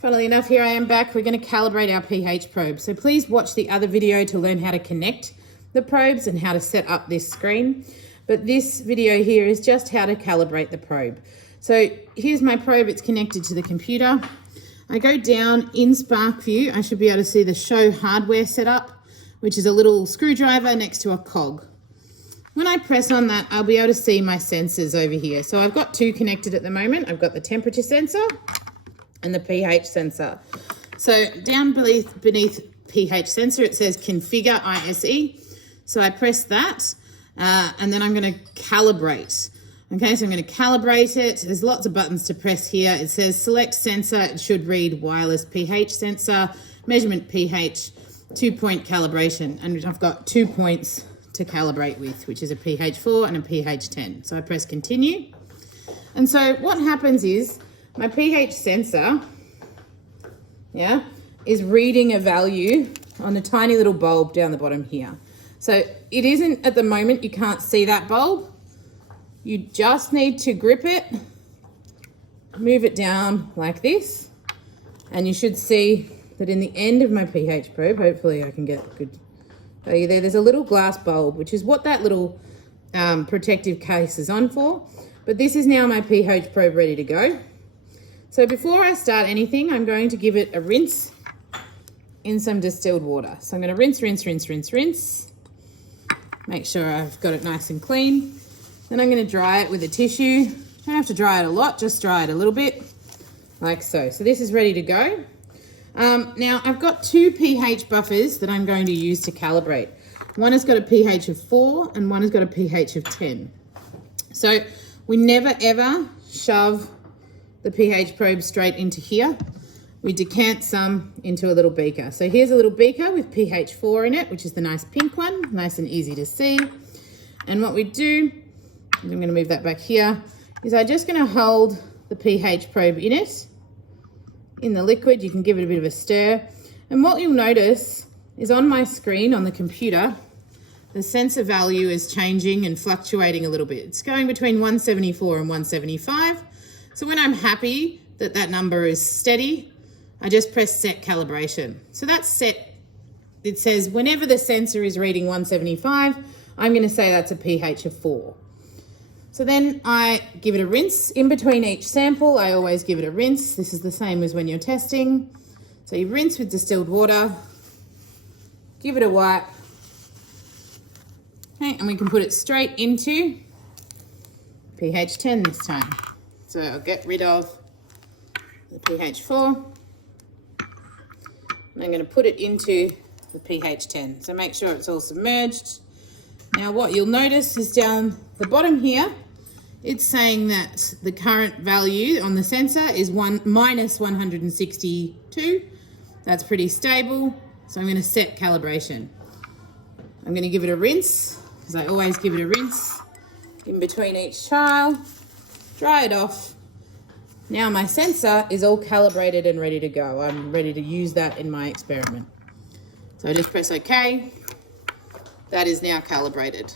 Funnily enough, here I am back. We're going to calibrate our pH probe. So please watch the other video to learn how to connect the probes and how to set up this screen. But this video here is just how to calibrate the probe. So here's my probe. It's connected to the computer. I go down in SparkView. I should be able to see the show hardware setup, which is a little screwdriver next to a cog. When I press on that, I'll be able to see my sensors over here. So I've got two connected at the moment. I've got the temperature sensor and the pH sensor. So down beneath pH sensor, it says configure ISE. So I press that and then I'm going to calibrate. Okay, so I'm going to calibrate it. There's lots of buttons to press here. It says select sensor. It should read wireless pH sensor, measurement pH, 2-point calibration. And I've got 2 points to calibrate with, which is a pH 4 and a pH 10. So I press continue. And so what happens is my pH sensor, is reading a value on a tiny little bulb down the bottom here. So it isn't at the moment, you can't see that bulb. You just need to grip it, move it down like this, and you should see that in the end of my pH probe, hopefully I can get a good value there. There's a little glass bulb, which is what that little protective case is on for. But this is now my pH probe ready to go. So before I start anything, I'm going to give it a rinse in some distilled water. So I'm going to rinse. Make sure I've got it nice and clean. Then I'm going to dry it with a tissue. You don't have to dry it a lot, just dry it a little bit, like so. So this is ready to go. Now I've got two pH buffers that I'm going to use to calibrate. One has got a pH of 4 and one has got a pH of 10. So we never ever shove the pH probe straight into here. We decant some into a little beaker. So here's a little beaker with pH 4 in it, which is the nice pink one, nice and easy to see. And what we do, I'm going to move that back here, is I'm just going to hold the pH probe in it, in the liquid. You can give it a bit of a stir. And what you'll notice is on my screen on the computer, the sensor value is changing and fluctuating a little bit. It's going between 174 and 175. So when I'm happy that that number is steady, I just press set calibration. So that's set. It says whenever the sensor is reading 175, I'm going to say that's a pH of 4. So then I give it a rinse. In between each sample, I always give it a rinse. This is the same as when you're testing. So you rinse with distilled water, give it a wipe, okay, and we can put it straight into pH 10 this time. So I'll get rid of the pH 4 and I'm going to put it into the pH 10. So make sure it's all submerged. Now what you'll notice is down the bottom here, it's saying that the current value on the sensor is minus 162. That's pretty stable. So I'm going to set calibration. I'm going to give it a rinse, because I always give it a rinse in between each trial. Dry it off. Now my sensor is all calibrated and ready to go. I'm ready to use that in my experiment. So I just press OK. That is now calibrated.